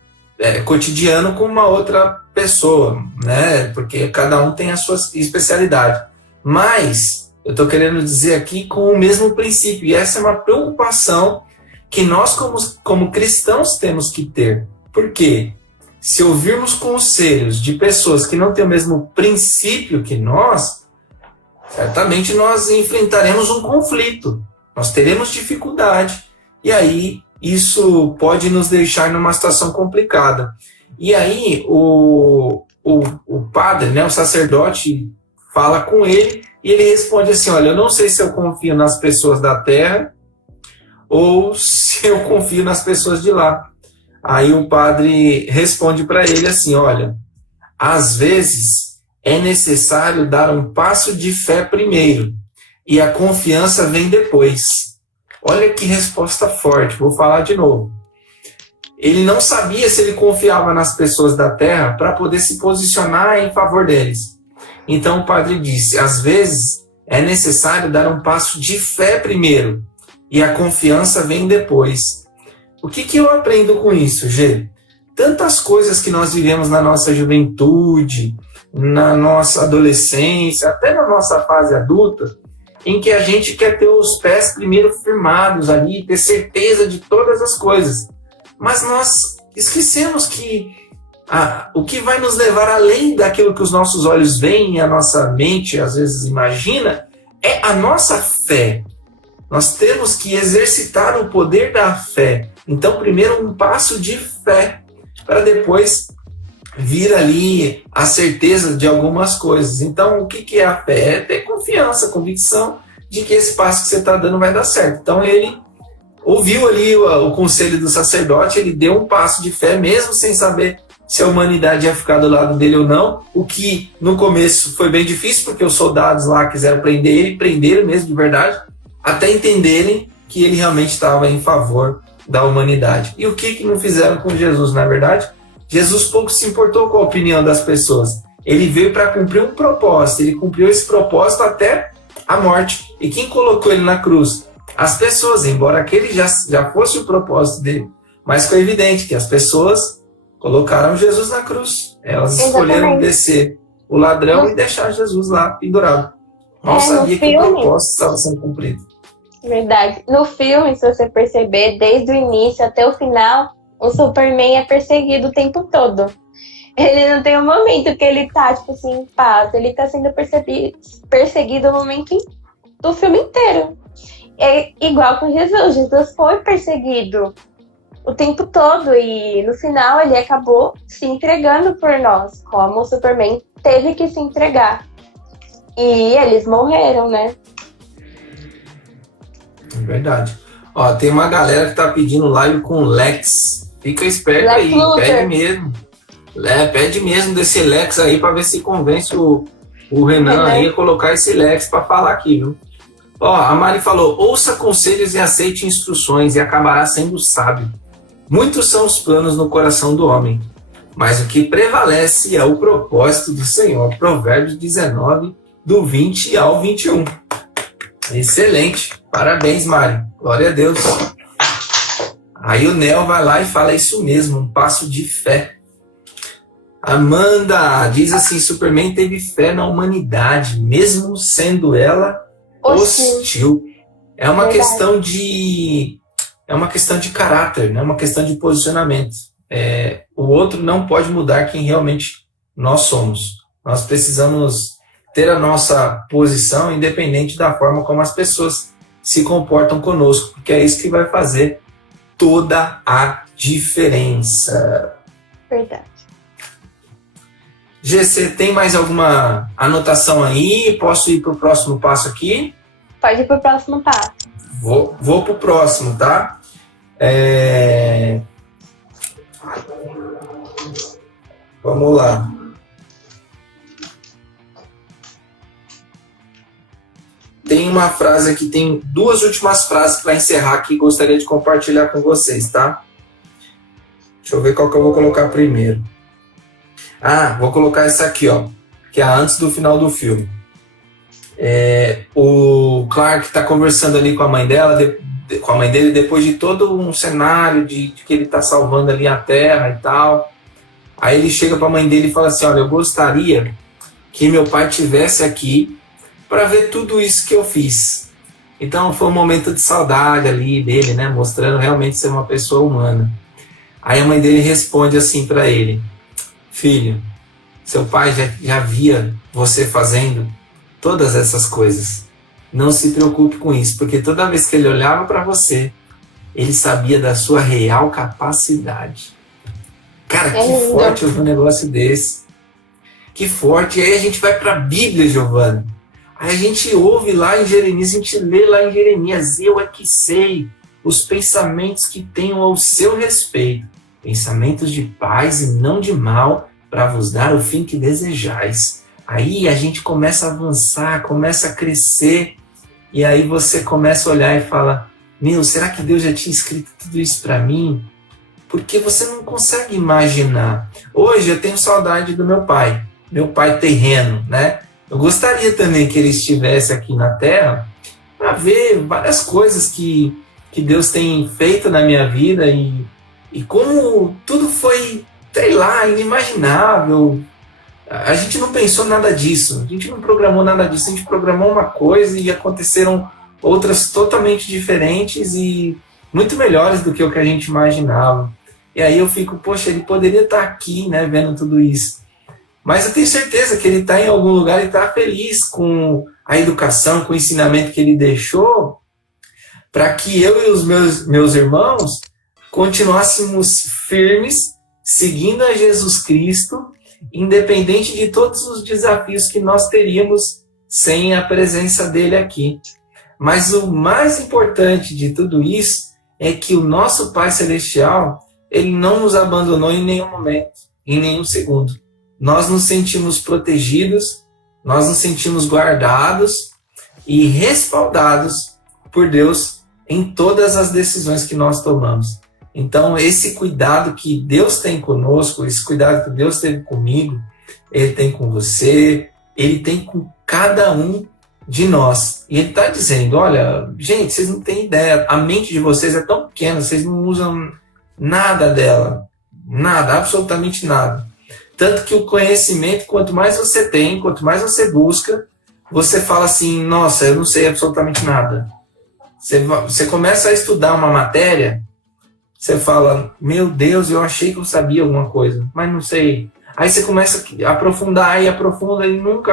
cotidiano com uma outra pessoa, né? Porque cada um tem a sua especialidade. Mas eu estou querendo dizer aqui com o mesmo princípio, e essa é uma preocupação que nós, como cristãos, temos que ter. Por quê? Se ouvirmos conselhos de pessoas que não têm o mesmo princípio que nós, certamente nós enfrentaremos um conflito, nós teremos dificuldade E aí isso pode nos deixar numa situação complicada. E aí o padre, né, o sacerdote, fala com ele e ele responde assim: olha, eu não sei se eu confio nas pessoas da terra ou se eu confio nas pessoas de lá. Aí o padre responde para ele assim: olha, às vezes é necessário dar um passo de fé primeiro e a confiança vem depois. Olha que resposta forte, vou falar de novo. Ele não sabia se ele confiava nas pessoas da terra para poder se posicionar em favor deles. Então o padre disse: às vezes é necessário dar um passo de fé primeiro e a confiança vem depois. O que eu aprendo com isso, Gê? Tantas coisas que nós vivemos na nossa juventude, na nossa adolescência, até na nossa fase adulta, em que a gente quer ter os pés primeiro firmados ali, ter certeza de todas as coisas. Mas nós esquecemos que o que vai nos levar além daquilo que os nossos olhos veem e a nossa mente às vezes imagina é a nossa fé. Nós temos que exercitar o poder da fé. Então, primeiro um passo de fé, para depois vir ali a certeza de algumas coisas. Então, o que é a fé? É ter confiança, convicção de que esse passo que você está dando vai dar certo. Então, ele ouviu ali o conselho do sacerdote, ele deu um passo de fé, mesmo sem saber se a humanidade ia ficar do lado dele ou não, o que no começo foi bem difícil, porque os soldados lá quiseram prender ele, prenderam mesmo de verdade, até entenderem que ele realmente estava em favor da humanidade. E o que não fizeram com Jesus, na verdade? Jesus pouco se importou com a opinião das pessoas. Ele veio para cumprir um propósito, ele cumpriu esse propósito até a morte. E quem colocou ele na cruz? As pessoas, embora aquele já fosse o propósito dele. Mas foi evidente que as pessoas colocaram Jesus na cruz. Elas escolheram descer o ladrão e deixar Jesus lá pendurado. Mal sabia que o propósito estava sendo cumprido. Verdade. No filme, se você perceber, desde o início até o final, o Superman é perseguido o tempo todo. Ele não tem um momento que ele tá, tipo assim, em paz. Ele tá sendo perseguido o momento do filme inteiro. É igual com Jesus. Jesus foi perseguido o tempo todo e no final ele acabou se entregando por nós, como o Superman teve que se entregar. E eles morreram, né? É verdade. Ó, tem uma galera que tá pedindo live com Lex. Fica esperto Lex aí, Luthor. pede mesmo. Pede mesmo desse Lex aí pra ver se convence o Renan aí a colocar esse Lex pra falar aqui, viu? Ó, a Mari falou: ouça conselhos e aceite instruções e acabará sendo sábio. Muitos são os planos no coração do homem, mas o que prevalece é o propósito do Senhor. Provérbios 19, do 20 ao 21. Excelente. Parabéns, Mari. Glória a Deus. Aí o Nel vai lá e fala isso mesmo, um passo de fé. Amanda diz assim: Superman teve fé na humanidade, mesmo sendo ela hostil. É uma questão de caráter, né? Uma questão de posicionamento. O outro não pode mudar quem realmente nós somos. Nós precisamos ter a nossa posição independente da forma como as pessoas se comportam conosco, porque é isso que vai fazer toda a diferença. Verdade. GC, tem mais alguma anotação aí? Posso ir para o próximo passo aqui? Pode ir pro próximo passo. Vou para o próximo, tá? Vamos lá. Tem uma frase aqui, tem duas últimas frases para encerrar aqui, gostaria de compartilhar com vocês, tá? Deixa eu ver qual que eu vou colocar primeiro. Vou colocar essa aqui, ó, que é antes do final do filme. O Clark está conversando ali com a mãe dele, depois de todo um cenário de que ele está salvando ali a Terra e tal. Aí ele chega para a mãe dele e fala assim: olha, eu gostaria que meu pai estivesse aqui para ver tudo isso que eu fiz. Então foi um momento de saudade ali dele, né, mostrando realmente ser uma pessoa humana. Aí a mãe dele responde assim para ele: filho, seu pai já via você fazendo todas essas coisas. Não se preocupe com isso, porque toda vez que ele olhava para você, ele sabia da sua real capacidade. Cara, que lindo. forte ouvir um negócio desse. Que forte. E aí a gente vai para a Bíblia, Giovana. Aí a gente ouve lá em Jeremias, a gente lê lá em Jeremias, eu é que sei os pensamentos que tenho ao seu respeito, pensamentos de paz e não de mal, para vos dar o fim que desejais. Aí a gente começa a avançar, começa a crescer, e aí você começa a olhar e fala, meu, será que Deus já tinha escrito tudo isso para mim? Porque você não consegue imaginar. Hoje eu tenho saudade do meu pai terreno, né? Eu gostaria também que ele estivesse aqui na Terra para ver várias coisas que Deus tem feito na minha vida e como tudo foi, sei lá, inimaginável. A gente não pensou nada disso, a gente não programou nada disso, a gente programou uma coisa e aconteceram outras totalmente diferentes e muito melhores do que o que a gente imaginava. E aí eu fico, poxa, ele poderia estar aqui, né, vendo tudo isso. Mas eu tenho certeza que ele está em algum lugar e está feliz com a educação, com o ensinamento que ele deixou, para que eu e os meus irmãos continuássemos firmes, seguindo a Jesus Cristo, independente de todos os desafios que nós teríamos sem a presença dele aqui. Mas o mais importante de tudo isso é que o nosso Pai Celestial, ele não nos abandonou em nenhum momento, em nenhum segundo. Nós nos sentimos protegidos, nós nos sentimos guardados e respaldados por Deus em todas as decisões que nós tomamos. Então, esse cuidado que Deus tem conosco, esse cuidado que Deus teve comigo, Ele tem com você, Ele tem com cada um de nós. E Ele está dizendo, olha, gente, vocês não têm ideia, a mente de vocês é tão pequena, vocês não usam nada dela, nada, absolutamente nada. Tanto que o conhecimento, quanto mais você tem, quanto mais você busca, você fala assim, nossa, eu não sei absolutamente nada. Você começa a estudar uma matéria, você fala, meu Deus, eu achei que eu sabia alguma coisa, mas não sei. Aí você começa a aprofundar e aprofunda e nunca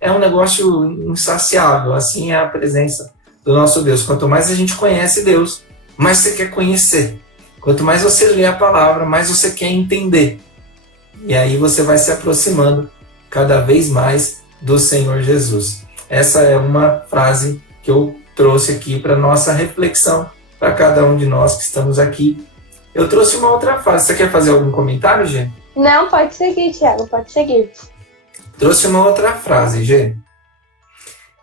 é um negócio insaciável. Assim é a presença do nosso Deus. Quanto mais a gente conhece Deus, mais você quer conhecer. Quanto mais você lê a palavra, mais você quer entender. E aí você vai se aproximando cada vez mais do Senhor Jesus. Essa é uma frase que eu trouxe aqui para nossa reflexão, para cada um de nós que estamos aqui. Eu trouxe uma outra frase. Você quer fazer algum comentário, Gê? Não, pode seguir, Thiago, pode seguir. Trouxe uma outra frase, Gê,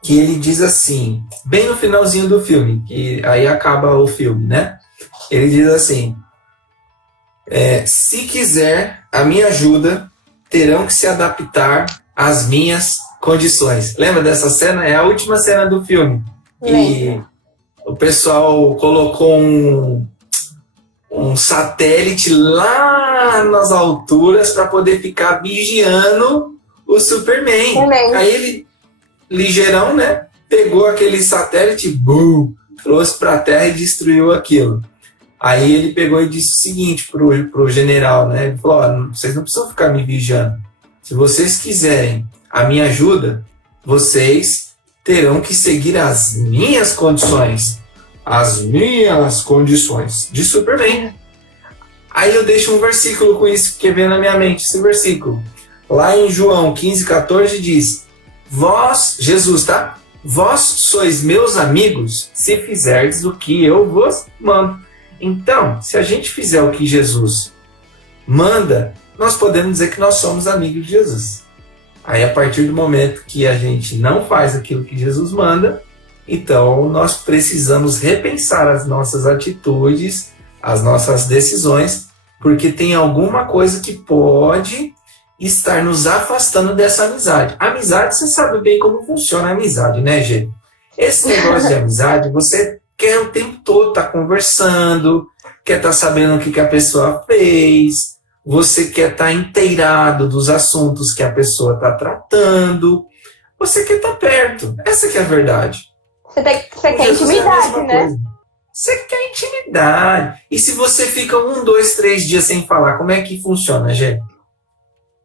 que ele diz assim, bem no finalzinho do filme, que aí acaba o filme, né? Ele diz assim, se quiser a minha ajuda, terão que se adaptar às minhas condições. Lembra dessa cena? É a última cena do filme. E o pessoal colocou um satélite lá nas alturas para poder ficar vigiando o Superman. Aí ele, ligeirão, né? Pegou aquele satélite, boom, trouxe para a Terra e destruiu aquilo. Aí ele pegou e disse o seguinte pro general, né? Ele falou, ó, vocês não precisam ficar me vigiando. Se vocês quiserem a minha ajuda, vocês terão que seguir as minhas condições. As minhas condições de Superman. Aí eu deixo um versículo com isso que vem na minha mente, esse versículo. Lá em João 15,14 diz, vós, Jesus, tá? Vós sois meus amigos se fizerdes o que eu vos mando. Então, se a gente fizer o que Jesus manda, nós podemos dizer que nós somos amigos de Jesus. Aí, a partir do momento que a gente não faz aquilo que Jesus manda, então nós precisamos repensar as nossas atitudes, as nossas decisões, porque tem alguma coisa que pode estar nos afastando dessa amizade. A amizade, você sabe bem como funciona a amizade, né, Gê? Esse negócio de amizade, você quer o tempo todo estar conversando, quer estar sabendo o que a pessoa fez, você quer estar inteirado dos assuntos que a pessoa está tratando, você quer estar perto. Essa que é a verdade. Você quer intimidade, né? Você quer intimidade. E se você fica 1, 2, 3 dias sem falar, como é que funciona, Gê?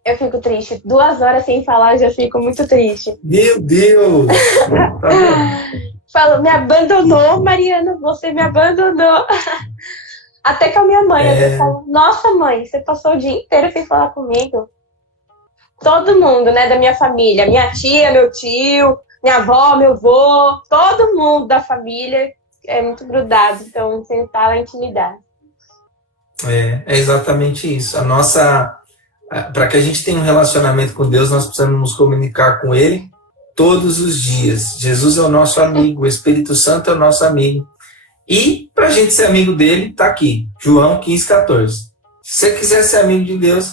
Eu fico triste. 2 horas sem falar, eu já fico muito triste. Meu Deus! Tá bom. Falo, me abandonou, Mariana, você me abandonou. Até que a minha mãe, às vezes, fala, nossa mãe, você passou o dia inteiro sem falar comigo. Todo mundo, né, da minha família, minha tia, meu tio, minha avó, meu avô, todo mundo da família é muito grudado, então tentar a intimidade. É exatamente isso. Para que a gente tenha um relacionamento com Deus, nós precisamos nos comunicar com Ele todos os dias. Jesus é o nosso amigo, o Espírito Santo é o nosso amigo. E para a gente ser amigo dele, está aqui, João 15,14. Se você quiser ser amigo de Deus,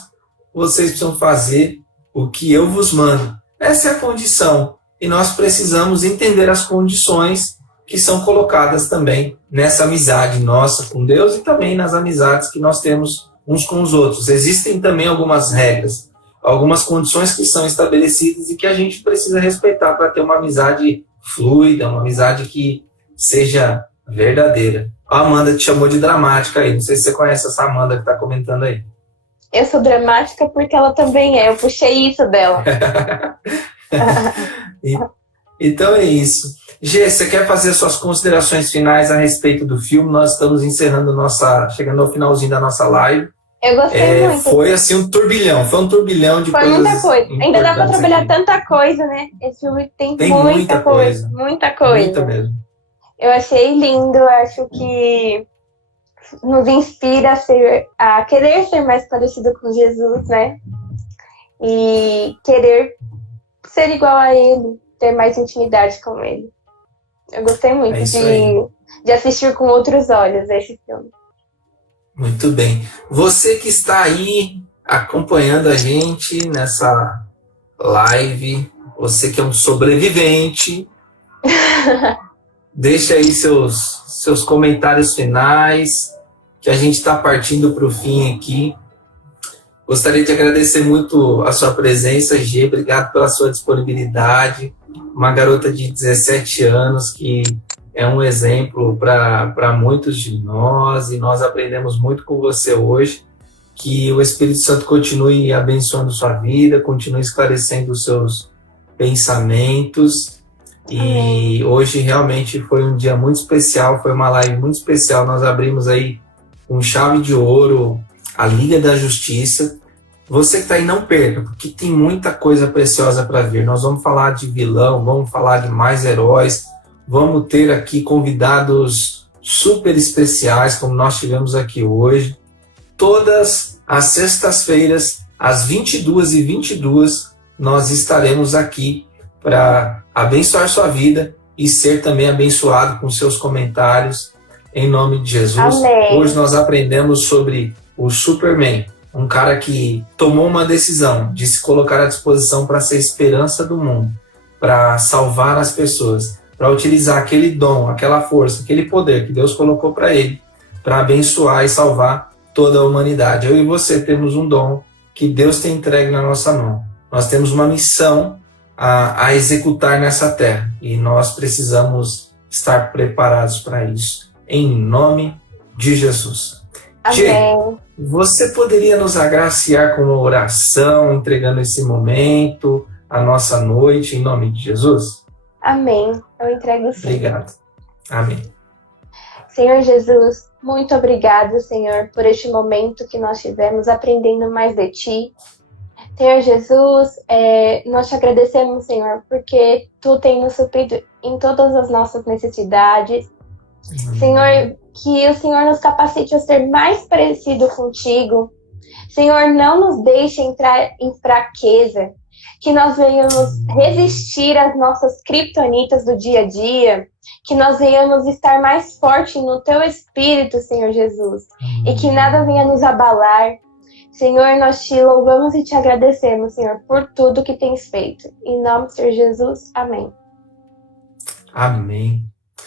vocês precisam fazer o que eu vos mando. Essa é a condição. E nós precisamos entender as condições que são colocadas também nessa amizade nossa com Deus e também nas amizades que nós temos uns com os outros. Existem também algumas regras, algumas condições que são estabelecidas e que a gente precisa respeitar para ter uma amizade fluida, uma amizade que seja verdadeira. A Amanda te chamou de dramática aí, não sei se você conhece essa Amanda que está comentando aí. Eu sou dramática porque ela também é, eu puxei isso dela. Então é isso. Gê, você quer fazer suas considerações finais a respeito do filme? Nós estamos encerrando chegando ao finalzinho da nossa live. Eu gostei muito. Foi assim um turbilhão de coisas. Foi muita coisa. Ainda dá para trabalhar aqui. Tanta coisa, né? Esse filme tem muita coisa. Muita coisa. Muita mesmo. Eu achei lindo, acho que nos inspira a querer ser mais parecido com Jesus, né? E querer ser igual a Ele, ter mais intimidade com Ele. Eu gostei muito de assistir com outros olhos esse filme. Muito bem. Você que está aí acompanhando a gente nessa live, você que é um sobrevivente, deixa aí seus comentários finais, que a gente está partindo para o fim aqui. Gostaria de agradecer muito a sua presença, Gê. Obrigado pela sua disponibilidade. Uma garota de 17 anos que é um exemplo para muitos de nós e nós aprendemos muito com você hoje. Que o Espírito Santo continue abençoando sua vida, continue esclarecendo os seus pensamentos. E hoje realmente foi um dia muito especial, foi uma live muito especial. Nós abrimos aí com chave de ouro a Liga da Justiça. Você que está aí, não perca, porque tem muita coisa preciosa para vir. Nós vamos falar de vilão, vamos falar de mais heróis, vamos ter aqui convidados super especiais, como nós tivemos aqui hoje. Todas as sextas-feiras, às 22h22, nós estaremos aqui para abençoar sua vida e ser também abençoado com seus comentários, em nome de Jesus. Amém. Hoje nós aprendemos sobre o Superman, um cara que tomou uma decisão de se colocar à disposição para ser esperança do mundo, para salvar as pessoas, para utilizar aquele dom, aquela força, aquele poder que Deus colocou para ele, para abençoar e salvar toda a humanidade. Eu e você temos um dom que Deus tem entregue na nossa mão. Nós temos uma missão a executar nessa terra e nós precisamos estar preparados para isso, em nome de Jesus. Gê, você poderia nos agraciar com uma oração, entregando esse momento, a nossa noite, em nome de Jesus? Amém. Eu entrego sim. Obrigado. Amém. Senhor Jesus, muito obrigado, Senhor, por este momento que nós tivemos aprendendo mais de Ti. Senhor Jesus, nós te agradecemos, Senhor, porque Tu tem nos suprido em todas as nossas necessidades. Senhor, que o Senhor nos capacite a ser mais parecido contigo. Senhor, não nos deixe entrar em fraqueza, que nós venhamos resistir às nossas criptonitas do dia a dia, que nós venhamos estar mais forte no Teu Espírito, Senhor Jesus, e que nada venha nos abalar. Senhor, nós te louvamos e te agradecemos, Senhor, por tudo que tens feito. Em nome do Senhor Jesus, amém. Amém.